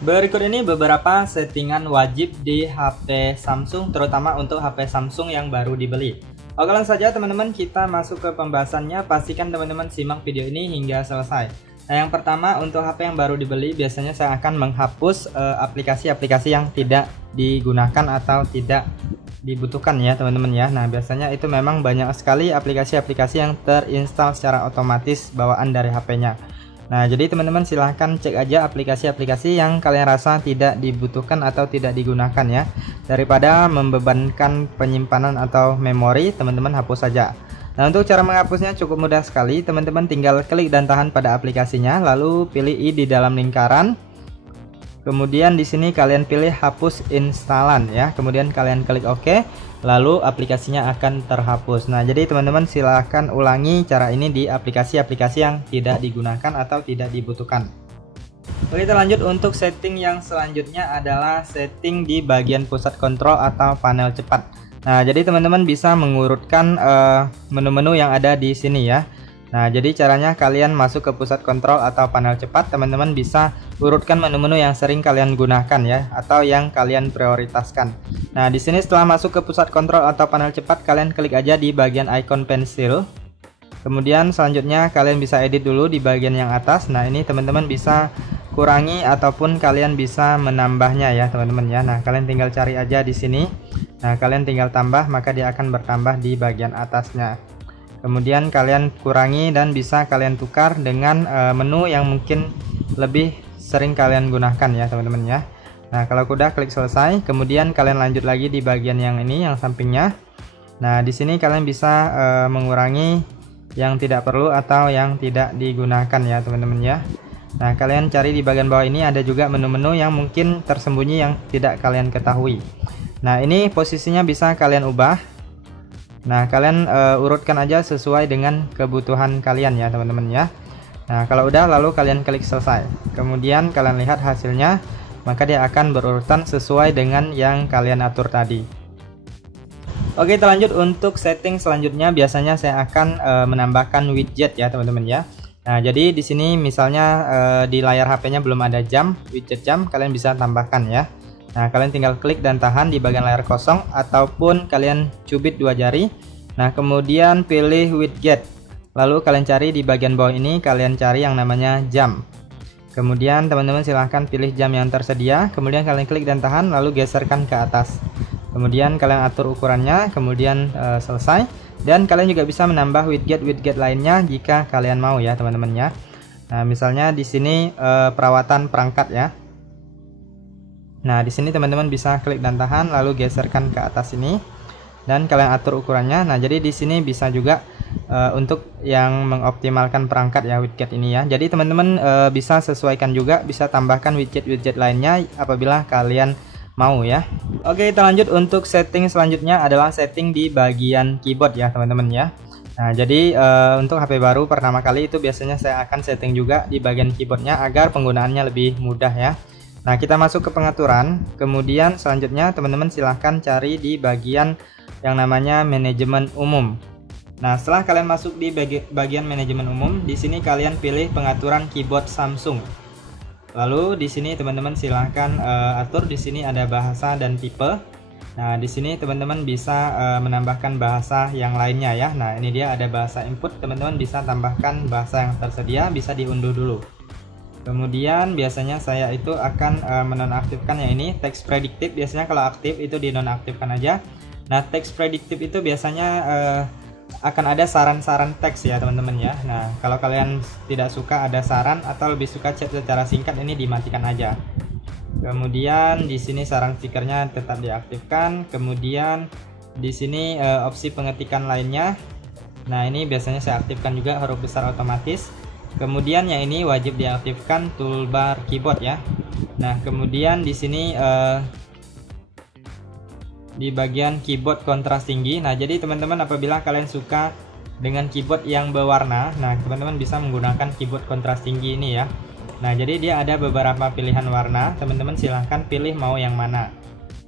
Berikut ini beberapa settingan wajib di HP Samsung, terutama untuk HP Samsung yang baru dibeli. Oke, langsung saja teman-teman kita masuk ke pembahasannya. Pastikan teman-teman simak video ini hingga selesai. Nah, yang pertama untuk HP yang baru dibeli biasanya saya akan menghapus aplikasi-aplikasi yang tidak digunakan atau tidak dibutuhkan ya teman-teman ya. Nah, biasanya itu memang banyak sekali aplikasi-aplikasi yang terinstall secara otomatis bawaan dari HP-nya. Nah, jadi teman-teman silahkan cek aja aplikasi-aplikasi yang kalian rasa tidak dibutuhkan atau tidak digunakan ya. Daripada membebankan penyimpanan atau memori, teman-teman hapus saja. Nah, untuk cara menghapusnya cukup mudah sekali. Teman-teman tinggal klik dan tahan pada aplikasinya, lalu pilih I di dalam lingkaran. Kemudian di sini kalian pilih hapus instalan ya. Kemudian kalian klik OK. Lalu aplikasinya akan terhapus. Nah, jadi teman-teman silahkan ulangi cara ini di aplikasi-aplikasi yang tidak digunakan atau tidak dibutuhkan. Oke, kita lanjut untuk setting yang selanjutnya adalah setting di bagian pusat kontrol atau panel cepat. Nah, jadi teman-teman bisa mengurutkan menu-menu yang ada di sini ya. Nah, jadi caranya kalian masuk ke pusat kontrol atau panel cepat, teman-teman bisa urutkan menu-menu yang sering kalian gunakan ya, atau yang kalian prioritaskan. Nah, di sini setelah masuk ke pusat kontrol atau panel cepat, kalian klik aja di bagian icon pensil. Kemudian selanjutnya kalian bisa edit dulu di bagian yang atas. Nah, ini teman-teman bisa kurangi ataupun kalian bisa menambahnya ya, teman-teman ya. Nah, kalian tinggal cari aja di sini. Nah, kalian tinggal tambah, maka dia akan bertambah di bagian atasnya. Kemudian kalian kurangi dan bisa kalian tukar dengan menu yang mungkin lebih sering kalian gunakan ya teman-teman ya. Nah, kalau udah klik selesai, kemudian kalian lanjut lagi di bagian yang ini yang sampingnya. Nah, di sini kalian bisa mengurangi yang tidak perlu atau yang tidak digunakan ya teman-teman ya. Nah, kalian cari di bagian bawah ini ada juga menu-menu yang mungkin tersembunyi yang tidak kalian ketahui. Nah, ini posisinya bisa kalian ubah. Nah, kalian urutkan aja sesuai dengan kebutuhan kalian ya teman-teman ya. Nah, kalau udah lalu kalian klik selesai. Kemudian kalian lihat hasilnya, maka dia akan berurutan sesuai dengan yang kalian atur tadi. Oke, kita lanjut untuk setting selanjutnya. Biasanya saya akan menambahkan widget ya teman-teman ya. Nah, jadi di sini misalnya di layar HP-nya belum ada jam, widget jam, kalian bisa tambahkan ya. Nah, kalian tinggal klik dan tahan di bagian layar kosong ataupun kalian cubit dua jari. Nah, kemudian pilih widget. Lalu kalian cari di bagian bawah ini, kalian cari yang namanya jam. Kemudian teman-teman silahkan pilih jam yang tersedia. Kemudian kalian klik dan tahan, lalu geserkan ke atas. Kemudian kalian atur ukurannya, kemudian selesai. Dan kalian juga bisa menambah widget-widget lainnya jika kalian mau ya teman-teman ya. Nah, misalnya di sini perawatan perangkat ya. Nah, di sini teman-teman bisa klik dan tahan lalu geserkan ke atas ini dan kalian atur ukurannya. Nah, jadi di sini bisa juga untuk yang mengoptimalkan perangkat ya widget ini ya. Jadi teman-teman bisa sesuaikan juga, bisa tambahkan widget-widget lainnya apabila kalian mau ya. Oke, kita lanjut untuk setting selanjutnya adalah setting di bagian keyboard ya teman-teman ya. Nah, jadi untuk HP baru pertama kali itu biasanya saya akan setting juga di bagian keyboardnya agar penggunaannya lebih mudah ya. Nah, kita masuk ke pengaturan. Kemudian selanjutnya teman-teman silahkan cari di bagian yang namanya manajemen umum. Nah, setelah kalian masuk di bagian manajemen umum, di sini kalian pilih pengaturan keyboard Samsung. Lalu di sini teman-teman silahkan atur, di sini ada bahasa dan tipe. Nah, di sini teman-teman bisa menambahkan bahasa yang lainnya ya. Nah, ini dia ada bahasa input, teman-teman bisa tambahkan bahasa yang tersedia, bisa diunduh dulu. Kemudian biasanya saya itu akan menonaktifkan yang ini text predictive. Biasanya kalau aktif itu dinonaktifkan aja. Nah, text predictive itu biasanya akan ada saran-saran teks ya teman-teman ya. Nah, kalau kalian tidak suka ada saran atau lebih suka chat secara singkat, ini dimatikan aja. Kemudian di sini saran stikernya tetap diaktifkan. Kemudian di sini opsi pengetikan lainnya. Nah, ini biasanya saya aktifkan juga huruf besar otomatis. Kemudian yang ini wajib diaktifkan toolbar keyboard ya. Nah, kemudian di sini di bagian keyboard kontras tinggi. Nah, jadi teman-teman apabila kalian suka dengan keyboard yang berwarna, nah teman-teman bisa menggunakan keyboard kontras tinggi ini ya. Nah, jadi dia ada beberapa pilihan warna. Teman-teman silahkan pilih mau yang mana.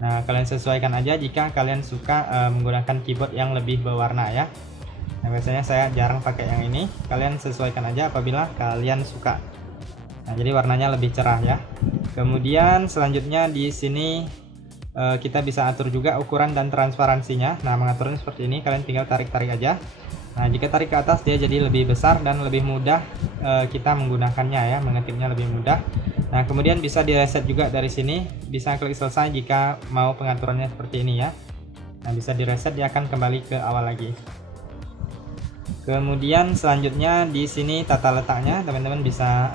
Nah, kalian sesuaikan aja jika kalian suka menggunakan keyboard yang lebih berwarna ya. Nah, biasanya saya jarang pakai yang ini. Kalian sesuaikan aja apabila kalian suka. Nah, jadi warnanya lebih cerah ya. Kemudian selanjutnya di sini kita bisa atur juga ukuran dan transparansinya. Nah, mengaturnya seperti ini, kalian tinggal tarik-tarik aja. Nah, jika tarik ke atas dia jadi lebih besar dan lebih mudah kita menggunakannya ya, mengetiknya lebih mudah. Nah, kemudian bisa direset juga dari sini, bisa klik selesai jika mau pengaturannya seperti ini ya. Nah, bisa direset, dia akan kembali ke awal lagi. Kemudian selanjutnya di sini tata letaknya, teman-teman bisa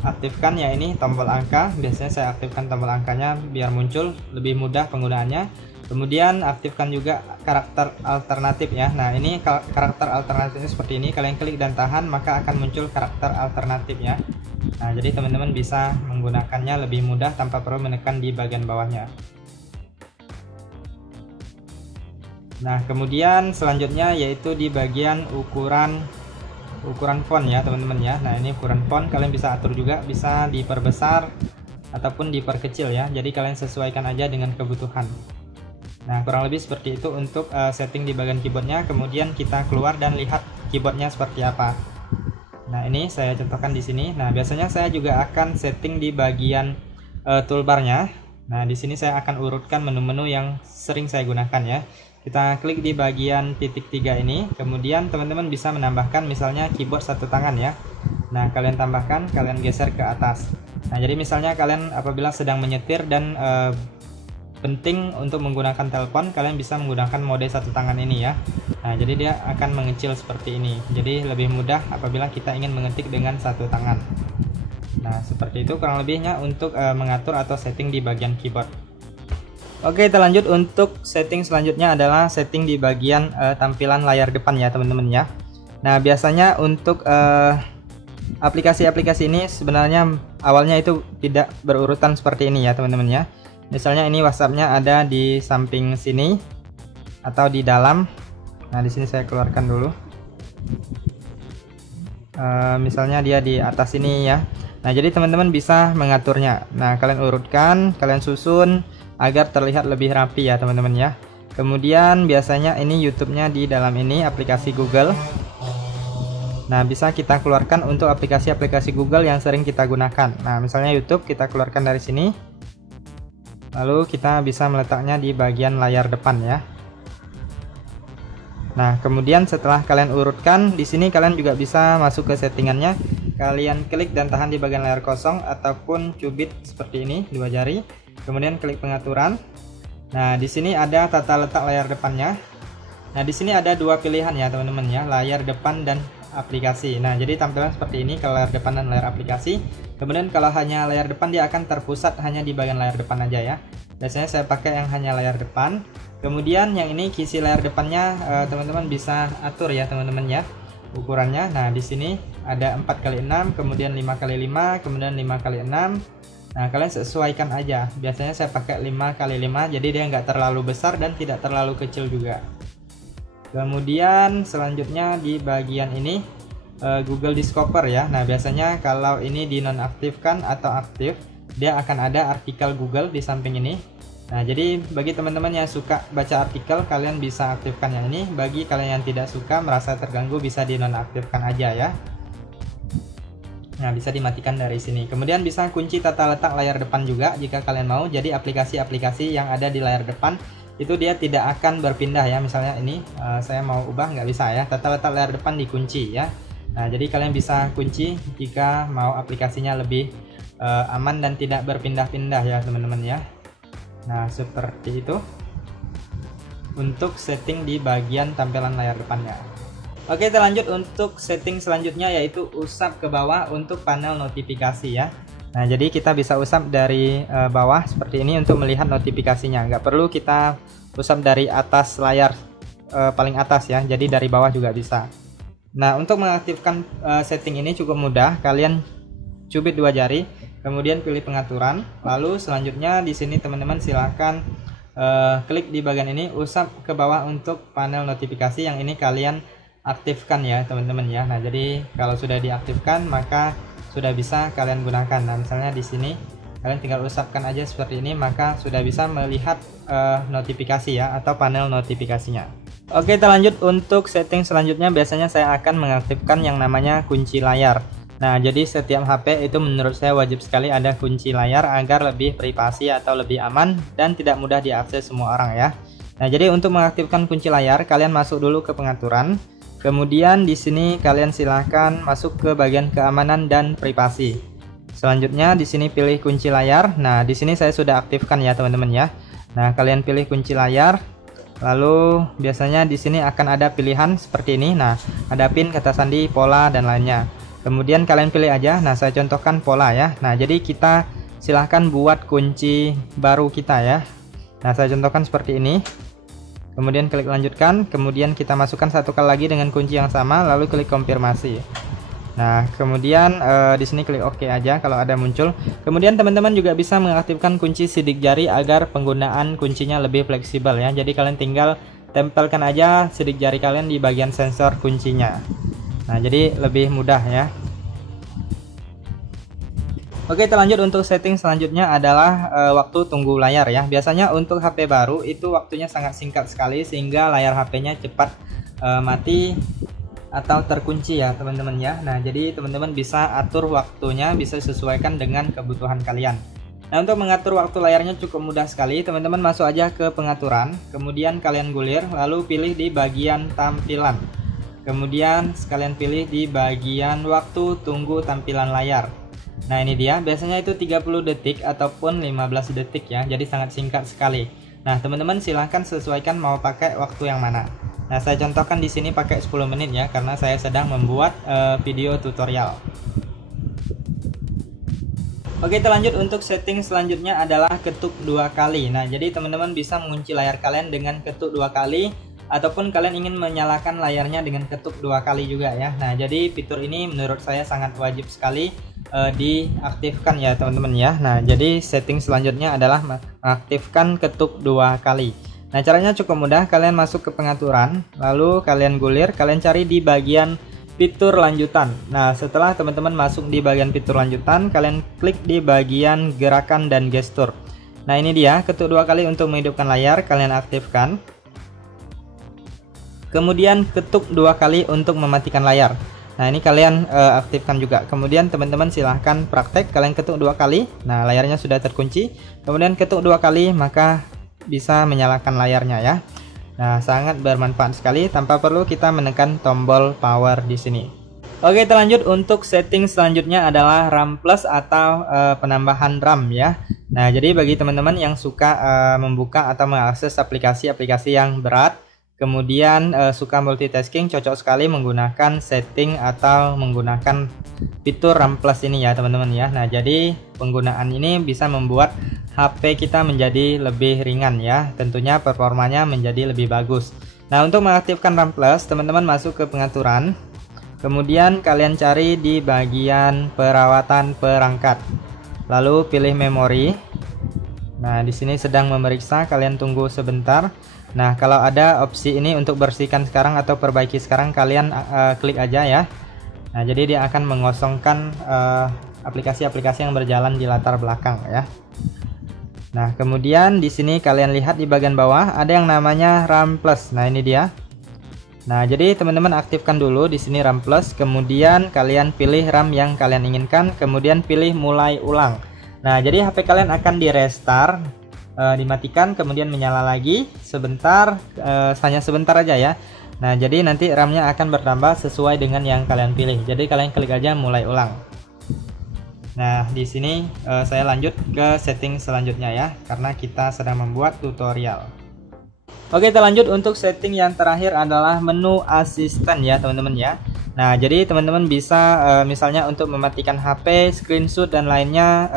aktifkan ya, ini tombol angka. Biasanya saya aktifkan tombol angkanya biar muncul lebih mudah penggunaannya. Kemudian aktifkan juga karakter alternatif ya. Nah, ini karakter alternatifnya seperti ini, kalian klik dan tahan maka akan muncul karakter alternatif ya. Nah, jadi teman-teman bisa menggunakannya lebih mudah tanpa perlu menekan di bagian bawahnya. Nah, kemudian selanjutnya yaitu di bagian ukuran font ya teman-teman ya. Nah, ini ukuran font kalian bisa atur juga, bisa diperbesar ataupun diperkecil ya, jadi kalian sesuaikan aja dengan kebutuhan. Nah, kurang lebih seperti itu untuk setting di bagian keyboardnya. Kemudian kita keluar dan lihat keyboardnya seperti apa. Nah, ini saya contohkan di sini. Nah, biasanya saya juga akan setting di bagian toolbarnya. Nah, di sini saya akan urutkan menu-menu yang sering saya gunakan ya. Kita klik di bagian titik 3 ini, kemudian teman-teman bisa menambahkan misalnya keyboard satu tangan ya. Nah, kalian tambahkan, kalian geser ke atas. Nah, jadi misalnya kalian apabila sedang menyetir dan penting untuk menggunakan telepon, kalian bisa menggunakan mode satu tangan ini ya. Nah, jadi dia akan mengecil seperti ini, jadi lebih mudah apabila kita ingin mengetik dengan satu tangan. Nah, seperti itu kurang lebihnya untuk mengatur atau setting di bagian keyboard. Oke, kita lanjut untuk setting selanjutnya adalah setting di bagian tampilan layar depan ya teman-teman ya. Nah, biasanya untuk aplikasi-aplikasi ini sebenarnya awalnya itu tidak berurutan seperti ini ya teman-teman ya. Misalnya ini WhatsApp-nya ada di samping sini atau di dalam. Nah, di sini saya keluarkan dulu. Misalnya dia di atas ini ya. Nah, jadi teman-teman bisa mengaturnya. Nah, kalian urutkan, kalian susun agar terlihat lebih rapi ya teman-teman ya. Kemudian biasanya ini YouTube-nya di dalam ini aplikasi Google. Nah, bisa kita keluarkan untuk aplikasi-aplikasi Google yang sering kita gunakan. Nah, misalnya YouTube kita keluarkan dari sini. Lalu kita bisa meletaknya di bagian layar depan ya. Nah, kemudian setelah kalian urutkan, di sini kalian juga bisa masuk ke settingannya. Kalian klik dan tahan di bagian layar kosong ataupun cubit seperti ini, dua jari. Kemudian klik pengaturan. Nah, di sini ada tata letak layar depannya. Nah, di sini ada dua pilihan ya teman-teman ya, layar depan dan aplikasi. Nah, jadi tampilan seperti ini kalau layar depan dan layar aplikasi. Kemudian kalau hanya layar depan dia akan terpusat hanya di bagian layar depan aja ya. Biasanya saya pakai yang hanya layar depan. Kemudian yang ini kisi layar depannya teman-teman bisa atur ya teman-teman ya, ukurannya. Nah, di sini ada 4x6, kemudian 5x5, kemudian 5x6. Nah, kalian sesuaikan aja. Biasanya saya pakai 5x5, jadi dia nggak terlalu besar dan tidak terlalu kecil juga. Kemudian selanjutnya di bagian ini Google Discover ya. Nah, biasanya kalau ini dinonaktifkan atau aktif, dia akan ada artikel Google di samping ini. Nah, jadi bagi teman-teman yang suka baca artikel, kalian bisa aktifkan yang ini. Bagi kalian yang tidak suka, merasa terganggu, bisa dinonaktifkan aja ya. Nah, bisa dimatikan dari sini. Kemudian bisa kunci tata letak layar depan juga jika kalian mau. Jadi aplikasi-aplikasi yang ada di layar depan itu dia tidak akan berpindah ya. Misalnya ini saya mau ubah, nggak bisa ya. Tata letak layar depan dikunci ya. Nah, jadi kalian bisa kunci jika mau aplikasinya lebih aman dan tidak berpindah-pindah ya teman-teman ya. Nah, seperti itu untuk setting di bagian tampilan layar depannya. Oke, kita lanjut untuk setting selanjutnya yaitu usap ke bawah untuk panel notifikasi ya. Nah, jadi kita bisa usap dari bawah seperti ini untuk melihat notifikasinya. Nggak perlu kita usap dari atas layar paling atas ya, jadi dari bawah juga bisa. Nah, untuk mengaktifkan setting ini cukup mudah. Kalian cubit dua jari, kemudian pilih pengaturan. Lalu selanjutnya di sini teman-teman silahkan klik di bagian ini usap ke bawah untuk panel notifikasi. Yang ini kalian aktifkan ya teman-teman ya. Nah, jadi kalau sudah diaktifkan maka sudah bisa kalian gunakan. Nah, misalnya di sini kalian tinggal usapkan aja seperti ini, maka sudah bisa melihat notifikasi ya atau panel notifikasinya. Oke, kita lanjut untuk setting selanjutnya. Biasanya saya akan mengaktifkan yang namanya kunci layar. Nah, jadi setiap HP itu menurut saya wajib sekali ada kunci layar agar lebih privasi atau lebih aman dan tidak mudah diakses semua orang ya. Nah, jadi untuk mengaktifkan kunci layar, kalian masuk dulu ke pengaturan. Kemudian di sini kalian silahkan masuk ke bagian keamanan dan privasi. Selanjutnya di sini pilih kunci layar. Nah, di sini saya sudah aktifkan ya teman-teman ya. Nah, kalian pilih kunci layar. Lalu biasanya di sini akan ada pilihan seperti ini. Nah, ada pin, kata sandi, pola dan lainnya. Kemudian kalian pilih aja. Nah, saya contohkan pola ya. Nah, jadi kita silahkan buat kunci baru kita ya. Nah, saya contohkan seperti ini. Kemudian klik lanjutkan. Kemudian kita masukkan satu kali lagi dengan kunci yang sama. Lalu klik konfirmasi. Nah, kemudian di sini klik OK aja kalau ada muncul. Kemudian teman-teman juga bisa mengaktifkan kunci sidik jari agar penggunaan kuncinya lebih fleksibel ya. Jadi kalian tinggal tempelkan aja sidik jari kalian di bagian sensor kuncinya. Nah, jadi lebih mudah ya. Oke, kita lanjut untuk setting selanjutnya adalah waktu tunggu layar ya. Biasanya untuk HP baru itu waktunya sangat singkat sekali sehingga layar HP-nya cepat mati atau terkunci ya teman-teman ya. Nah, jadi teman-teman bisa atur waktunya, bisa sesuaikan dengan kebutuhan kalian. Nah, untuk mengatur waktu layarnya cukup mudah sekali. Teman-teman masuk aja ke pengaturan, kemudian kalian gulir, lalu pilih di bagian tampilan. Kemudian sekalian pilih di bagian waktu tunggu tampilan layar. Nah, ini dia, biasanya itu 30 detik ataupun 15 detik ya, jadi sangat singkat sekali. Nah, teman-teman silahkan sesuaikan mau pakai waktu yang mana. Nah, saya contohkan di sini pakai 10 menit ya, karena saya sedang membuat video tutorial. Oke, kita lanjut untuk setting selanjutnya adalah ketuk 2 kali. Nah, jadi teman-teman bisa mengunci layar kalian dengan ketuk 2 kali. Ataupun kalian ingin menyalakan layarnya dengan ketuk 2 kali juga ya. Nah, jadi fitur ini menurut saya sangat wajib sekali diaktifkan ya teman-teman ya. Nah, jadi setting selanjutnya adalah mengaktifkan ketuk 2 kali. Nah, caranya cukup mudah. Kalian masuk ke pengaturan, lalu kalian gulir, kalian cari di bagian fitur lanjutan. Nah, setelah teman-teman masuk di bagian fitur lanjutan, kalian klik di bagian gerakan dan gestur. Nah, ini dia, ketuk 2 kali untuk menghidupkan layar, kalian aktifkan. Kemudian ketuk 2 kali untuk mematikan layar. Nah, ini kalian aktifkan juga. Kemudian teman-teman silahkan praktek, kalian ketuk 2 kali. Nah, layarnya sudah terkunci. Kemudian ketuk 2 kali, maka bisa menyalakan layarnya ya. Nah, sangat bermanfaat sekali tanpa perlu kita menekan tombol power di sini. Oke, kita lanjut untuk setting selanjutnya adalah RAM plus atau penambahan RAM ya. Nah, jadi bagi teman-teman yang suka membuka atau mengakses aplikasi-aplikasi yang berat, kemudian suka multitasking, cocok sekali menggunakan setting atau menggunakan fitur RAM plus ini ya teman-teman ya. Nah, jadi penggunaan ini bisa membuat HP kita menjadi lebih ringan ya. Tentunya performanya menjadi lebih bagus. Nah, untuk mengaktifkan RAM plus, teman-teman masuk ke pengaturan. Kemudian kalian cari di bagian perawatan perangkat. Lalu pilih memori. Nah, di sini sedang memeriksa, kalian tunggu sebentar. Nah, kalau ada opsi ini untuk bersihkan sekarang atau perbaiki sekarang, kalian klik aja ya. Nah, jadi dia akan mengosongkan aplikasi-aplikasi yang berjalan di latar belakang ya. Nah, kemudian di sini kalian lihat di bagian bawah ada yang namanya RAM plus. Nah, ini dia. Nah, jadi teman-teman aktifkan dulu di sini RAM plus, kemudian kalian pilih RAM yang kalian inginkan, kemudian pilih mulai ulang. Nah, jadi HP kalian akan di restart, dimatikan, kemudian menyala lagi sebentar, hanya sebentar aja ya. Nah, jadi nanti RAM-nya akan bertambah sesuai dengan yang kalian pilih. Jadi kalian klik aja mulai ulang. Nah, di sini saya lanjut ke setting selanjutnya ya, karena kita sedang membuat tutorial. Oke, kita lanjut untuk setting yang terakhir adalah menu asisten ya teman-teman ya. Nah, jadi teman-teman bisa misalnya untuk mematikan HP, screenshot dan lainnya,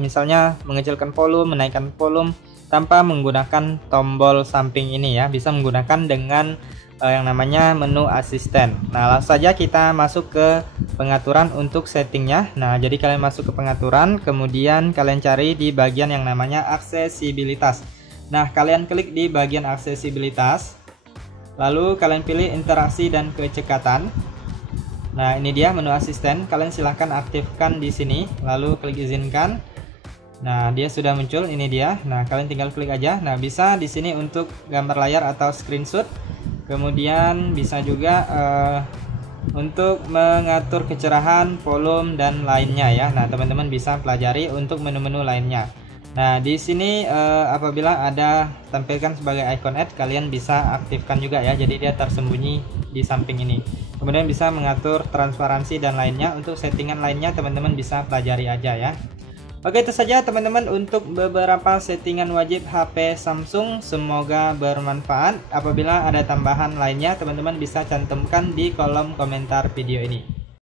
misalnya mengecilkan volume, menaikkan volume tanpa menggunakan tombol samping ini ya, bisa menggunakan dengan yang namanya menu asisten. Nah, langsung saja kita masuk ke pengaturan untuk settingnya. Nah, jadi kalian masuk ke pengaturan, kemudian kalian cari di bagian yang namanya aksesibilitas. Nah, kalian klik di bagian aksesibilitas, lalu kalian pilih interaksi dan kecekatan. Nah, ini dia menu asisten. Kalian silahkan aktifkan di sini, lalu klik izinkan. Nah, dia sudah muncul. Ini dia. Nah, kalian tinggal klik aja. Nah, bisa di sini untuk gambar layar atau screenshot. Kemudian bisa juga untuk mengatur kecerahan, volume dan lainnya ya. Nah, teman-teman bisa pelajari untuk menu-menu lainnya. Nah, di sini apabila ada tampilkan sebagai icon add, kalian bisa aktifkan juga ya. Jadi dia tersembunyi di samping ini. Kemudian bisa mengatur transparansi dan lainnya. Untuk settingan lainnya teman-teman bisa pelajari aja ya. Oke, itu saja teman-teman untuk beberapa settingan wajib HP Samsung. Semoga bermanfaat. Apabila ada tambahan lainnya, teman-teman bisa cantumkan di kolom komentar video ini.